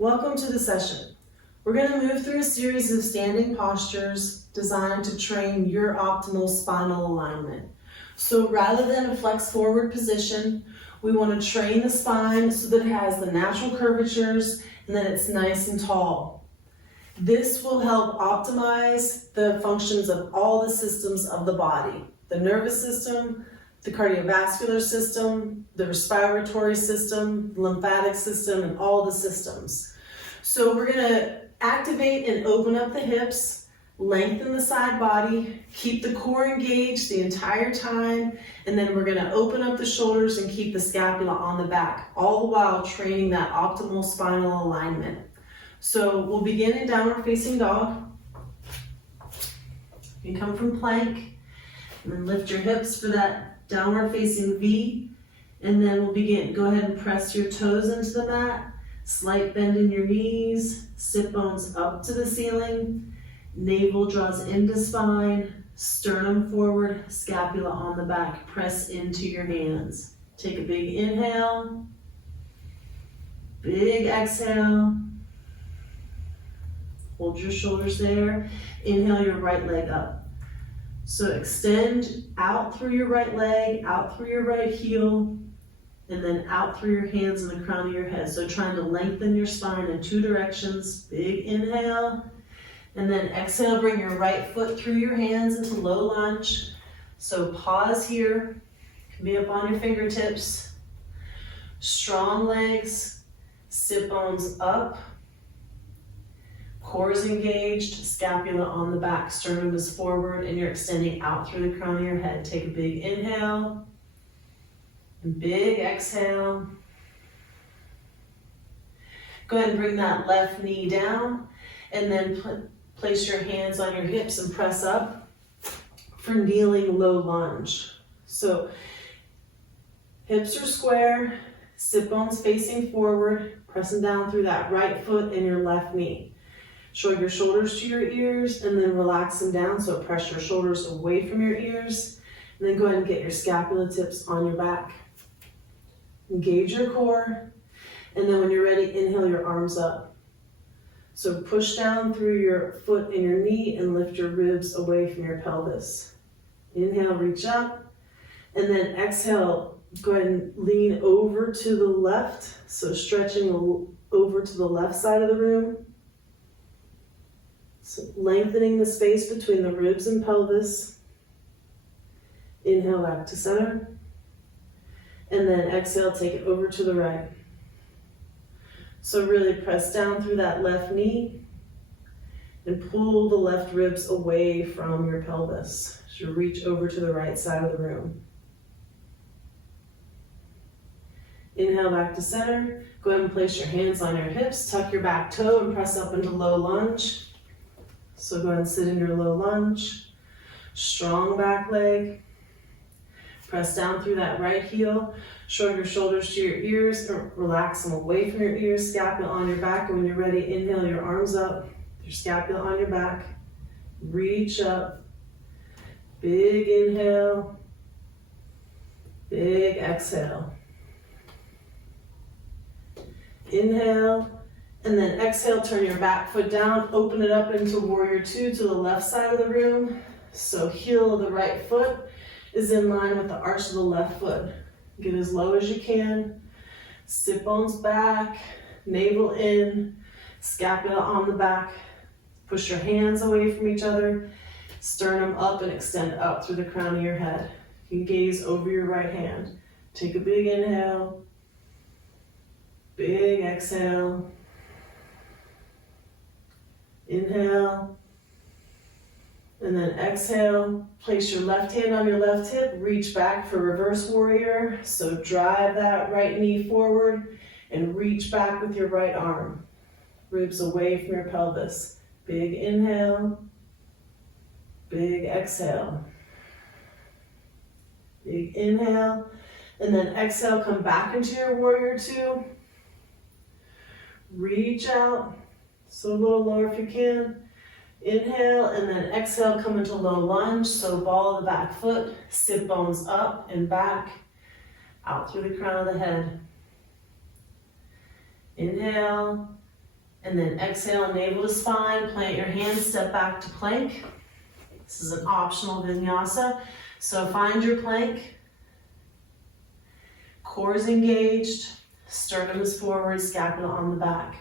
Welcome to the session. We're going to move through a series of standing postures designed to train your optimal spinal alignment. So rather than a flex forward position, we want to train the spine so that it has the natural curvatures and that it's nice and tall. This will help optimize the functions of all the systems of the body: the nervous system, the cardiovascular system, the respiratory system, the lymphatic system, and all the systems. So we're going to activate and open up the hips, lengthen the side body, keep the core engaged the entire time, and then we're going to open up the shoulders and keep the scapula on the back, all the while training that optimal spinal alignment. So we'll begin in downward facing dog. You come from plank, and then lift your hips for that downward facing V, and then we'll begin. Go ahead and press your toes into the mat. Slight bend in your knees, sit bones up to the ceiling, navel draws into spine, sternum forward, scapula on the back. Press into your hands. Take a big inhale, big exhale. Hold your shoulders there. Inhale your right leg up. So extend out through your right leg, out through your right heel, and then out through your hands and the crown of your head. So trying to lengthen your spine in two directions. Big inhale, and then exhale, bring your right foot through your hands into low lunge. So pause here, can be up on your fingertips. Strong legs, sit bones up, core is engaged, scapula on the back, sternum is forward, and you're extending out through the crown of your head. Take a big inhale, and big exhale. Go ahead and bring that left knee down, and then place your hands on your hips and press up for kneeling low lunge. So hips are square, sit bones facing forward, pressing down through that right foot and your left knee. Show your shoulders to your ears and then relax them down, so press your shoulders away from your ears, and then go ahead and get your scapula tips on your back. Engage your core, and then when you're ready, inhale your arms up. So push down through your foot and your knee and lift your ribs away from your pelvis. Inhale, reach up, and then exhale, go ahead and lean over to the left, so stretching over to the left side of the room. So lengthening the space between the ribs and pelvis. Inhale back to center. And then exhale, take it over to the right. So really press down through that left knee and pull the left ribs away from your pelvis as you reach over to the right side of the room. Inhale back to center. Go ahead and place your hands on your hips, tuck your back toe and press up into low lunge. So go ahead and sit in your low lunge. Strong back leg. Press down through that right heel, shrug your shoulders to your ears, or relax them away from your ears, scapula on your back, and when you're ready, inhale your arms up, your scapula on your back, reach up, big inhale, big exhale. Inhale, and then exhale, turn your back foot down, open it up into warrior two to the left side of the room. So heel of the right foot is in line with the arch of the left foot. Get as low as you can. Sit bones back, navel in, scapula on the back. Push your hands away from each other, sternum up and extend up through the crown of your head. You can gaze over your right hand. Take a big inhale, big exhale. Inhale, and then exhale. Place your left hand on your left hip, reach back for reverse warrior. So drive that right knee forward and reach back with your right arm. Ribs away from your pelvis. Big inhale, big exhale. Big inhale, and then exhale, come back into your warrior two. Reach out, so a little lower if you can. Inhale, and then exhale, come into low lunge. So ball of the back foot, sit bones up and back, out through the crown of the head. Inhale, And then exhale, navel to spine, plant your hands, step back to plank. This is an optional vinyasa. So find your plank. Core is engaged, sternum is forward, scapula on the back.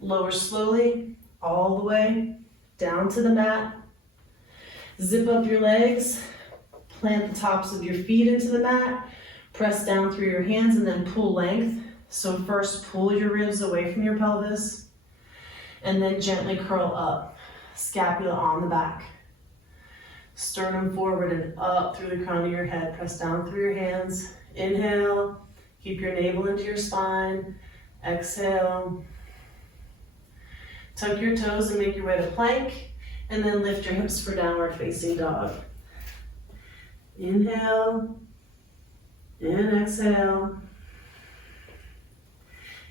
Lower slowly, all the way down to the mat. Zip up your legs, plant the tops of your feet into the mat, press down through your hands and then pull length. So first pull your ribs away from your pelvis and then gently curl up, scapula on the back. Sternum forward and up through the crown of your head, press down through your hands. Inhale, keep your navel into your spine. Exhale. Tuck your toes and make your way to plank, and then lift your hips for downward facing dog. Inhale, and exhale.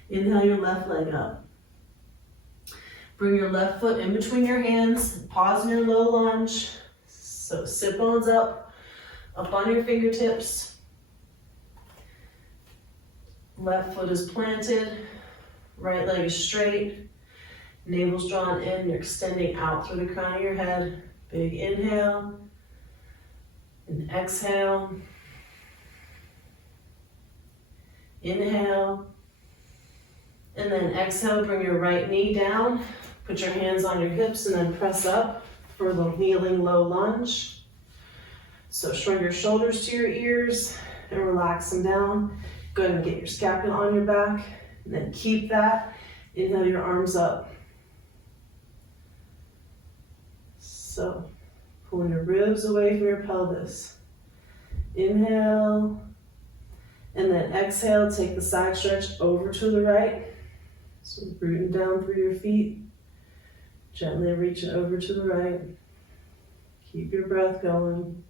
Inhale your left leg up. Bring your left foot in between your hands, pause in your low lunge. So sit bones up on your fingertips. Left foot is planted, right leg is straight, navel's drawn in, you're extending out through the crown of your head. Big inhale, and exhale. Inhale, and then exhale, bring your right knee down, put your hands on your hips and then press up for the kneeling low lunge. So shrug your shoulders to your ears and relax them down. Go ahead and get your scapula on your back and then keep that. Inhale your arms up. So pulling your ribs away from your pelvis. Inhale, and then exhale, take the side stretch over to the right. So rooting down through your feet, gently reaching over to the right. Keep your breath going.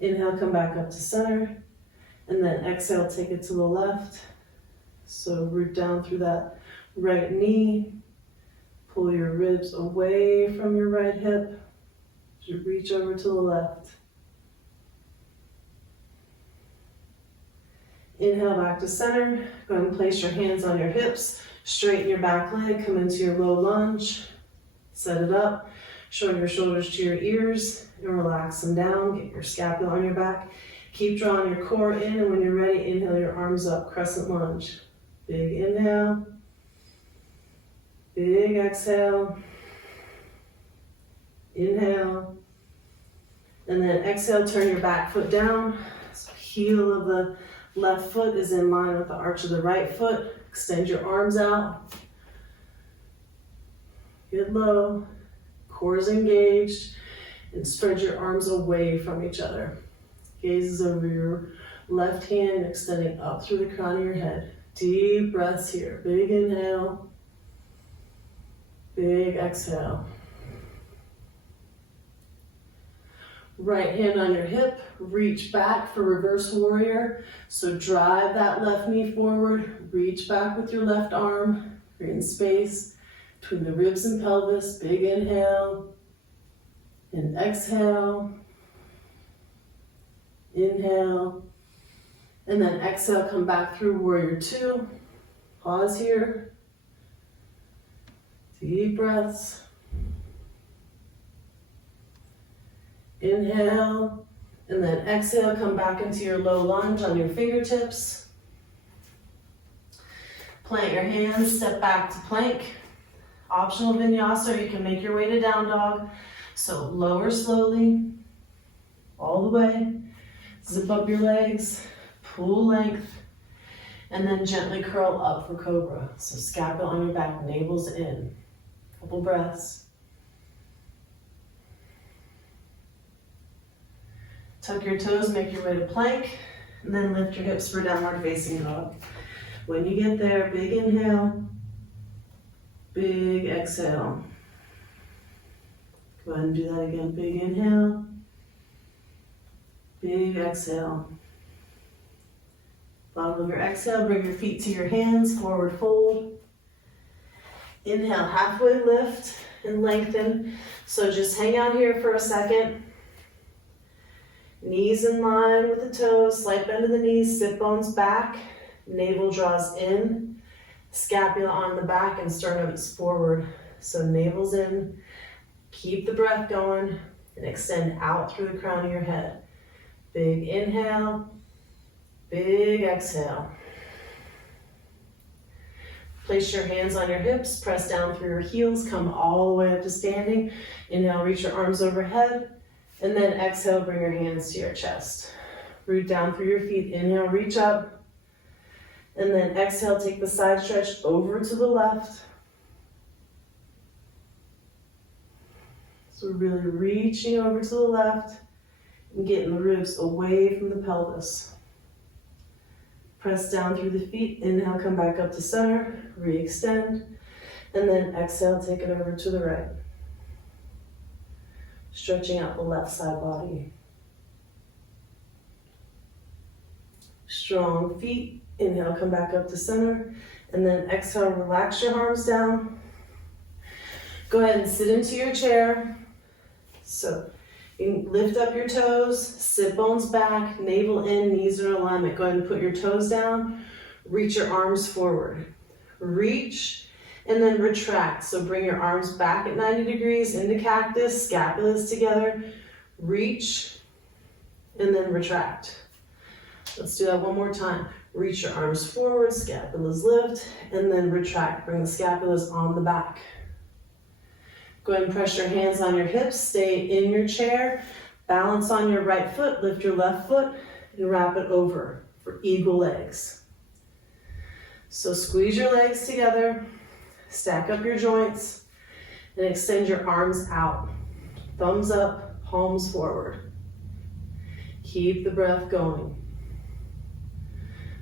Inhale, come back up to center, and then exhale, take it to the left. So root down through that right knee, pull your ribs away from your right hip, you reach over to the left. Inhale back to center, go ahead and place your hands on your hips, straighten your back leg, come into your low lunge, set it up, show your shoulders to your ears, and relax them down, get your scapula on your back. Keep drawing your core in, and when you're ready, inhale your arms up, crescent lunge. Big inhale, big exhale, inhale, and then exhale, turn your back foot down. So heel of the left foot is in line with the arch of the right foot. Extend your arms out. Get low, core is engaged, and spread your arms away from each other. Gaze is over your left hand, extending up through the crown of your head. Deep breaths here. Big inhale, big exhale. Right hand on your hip, reach back for reverse warrior. So drive that left knee forward, reach back with your left arm, creating space between the ribs and pelvis. Big inhale, and exhale. Inhale, and then exhale, come back through warrior two. Pause here. Deep breaths. Inhale, and then exhale, come back into your low lunge on your fingertips. Plant your hands, step back to plank. Optional vinyasa, or you can make your way to down dog. So lower slowly, all the way. Zip up your legs, pull length, and then gently curl up for cobra. So scapula on your back, navel's in. Couple breaths. Tuck your toes, make your way to plank, and then lift your hips for downward facing dog. When you get there, big inhale, big exhale. Go ahead and do that again. Big inhale, big exhale. Bottom of your exhale, bring your feet to your hands, forward fold. Inhale, halfway lift and lengthen. So just hang out here for a second. Knees in line with the toes, slight bend of the knees, sit bones back. Navel draws in, scapula on the back, and sternum is forward. So navel's in, keep the breath going, and extend out through the crown of your head. Big inhale, big exhale. Place your hands on your hips, press down through your heels, come all the way up to standing. Inhale, reach your arms overhead, and then exhale, bring your hands to your chest. Root down through your feet, inhale, reach up, and then exhale, take the side stretch over to the left. So we're really reaching over to the left and getting the ribs away from the pelvis. Press down through the feet, inhale, come back up to center, re-extend, and then exhale, take it over to the right. Stretching out the left side body. Strong feet, inhale, come back up to center, and then exhale, relax your arms down. Go ahead and sit into your chair. So you can lift up your toes, sit bones back, navel in, knees are in alignment. Go ahead and put your toes down, reach your arms forward. Reach and then retract. So bring your arms back at 90 degrees into cactus, scapulas together. Reach and then retract. Let's do that one more time. Reach your arms forward, scapulas lift, and then retract. Bring the scapulas on the back. Go ahead and press your hands on your hips, stay in your chair, balance on your right foot, lift your left foot, and wrap it over for eagle legs. So squeeze your legs together, stack up your joints, and extend your arms out. Thumbs up, palms forward. Keep the breath going.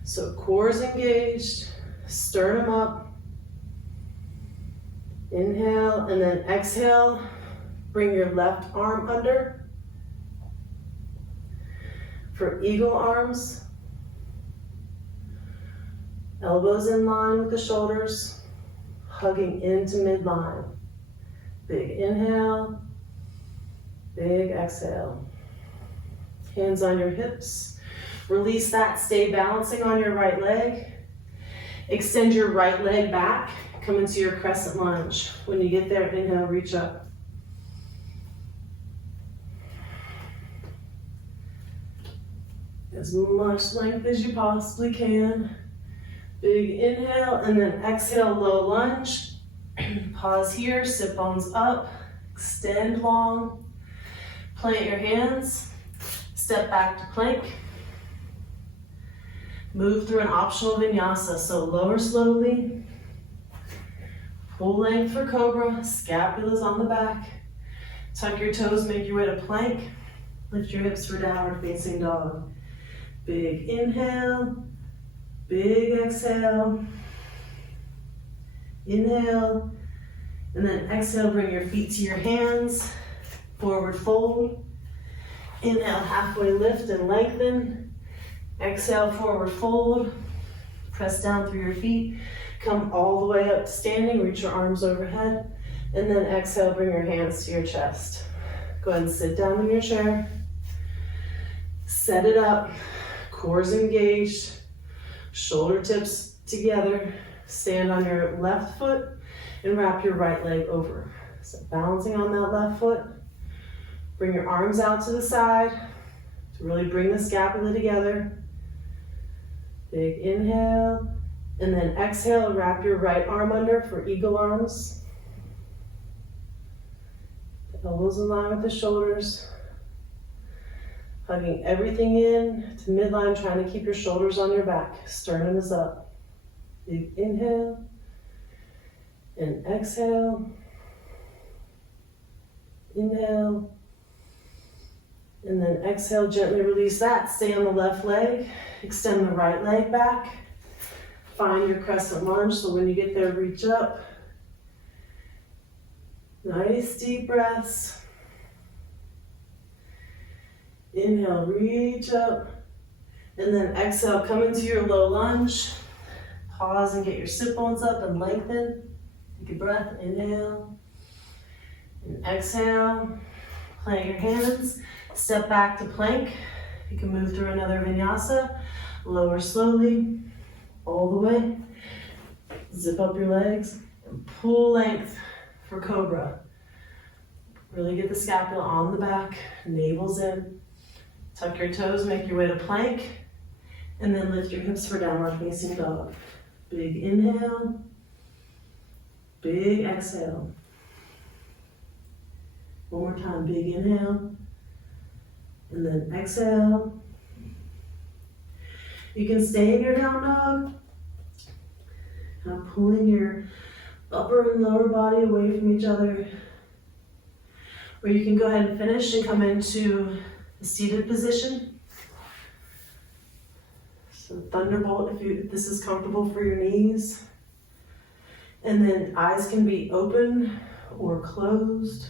So core's engaged, sternum up. Inhale and then exhale, bring your left arm under. For eagle arms, elbows in line with the shoulders, hugging into midline. Big inhale, big exhale. Hands on your hips, release that, stay balancing on your right leg. Extend your right leg back. Come into your crescent lunge. When you get there, inhale, reach up. As much length as you possibly can. Big inhale, and then exhale, low lunge. Pause here, sit bones up, extend long. Plant your hands, step back to plank. Move through an optional vinyasa, so lower slowly. Full length for cobra, scapulas on the back. Tuck your toes, make your way to plank. Lift your hips for downward facing dog. Big inhale, big exhale. Inhale, and then exhale, bring your feet to your hands. Forward fold. Inhale, halfway lift and lengthen. Exhale, forward fold. Press down through your feet. Come all the way up to standing, reach your arms overhead, and then exhale, bring your hands to your chest. Go ahead and sit down in your chair. Set it up, core's engaged, shoulder tips together. Stand on your left foot and wrap your right leg over. So balancing on that left foot. Bring your arms out to the side to really bring the scapula together. Big inhale. And then exhale, wrap your right arm under for eagle arms. Elbows in line with the shoulders. Hugging everything in to midline, trying to keep your shoulders on your back. Sternum is up. Big inhale. And exhale. Inhale. And then exhale, gently release that. Stay on the left leg. Extend the right leg back. Find your crescent lunge, so when you get there, reach up. Nice deep breaths. Inhale, reach up. And then exhale, come into your low lunge. Pause and get your sit bones up and lengthen. Take a breath, inhale. And exhale. Plant your hands. Step back to plank. You can move through another vinyasa. Lower slowly. all the way. Zip up your legs and pull length for cobra. Really get the scapula on the back, navel's in. Tuck your toes, make your way to plank, and then lift your hips for downward facing dog. Big inhale, big exhale. One more time, big inhale, and then exhale. You can stay in your down dog. Now pulling your upper and lower body away from each other. Or you can go ahead and finish and come into the seated position. So thunderbolt if this is comfortable for your knees. And then eyes can be open or closed.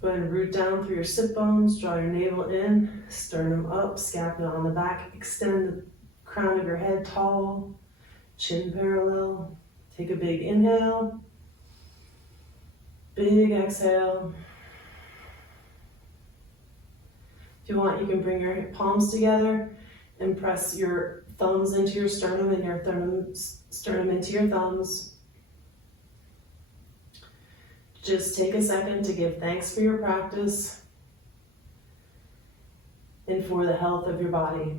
Go ahead and root down through your sit bones, draw your navel in, sternum up, scapula on the back, extend the crown of your head tall, chin parallel. Take a big inhale, big exhale. If you want, you can bring your palms together and press your thumbs into your sternum and your sternum into your thumbs. Just take a second to give thanks for your practice and for the health of your body.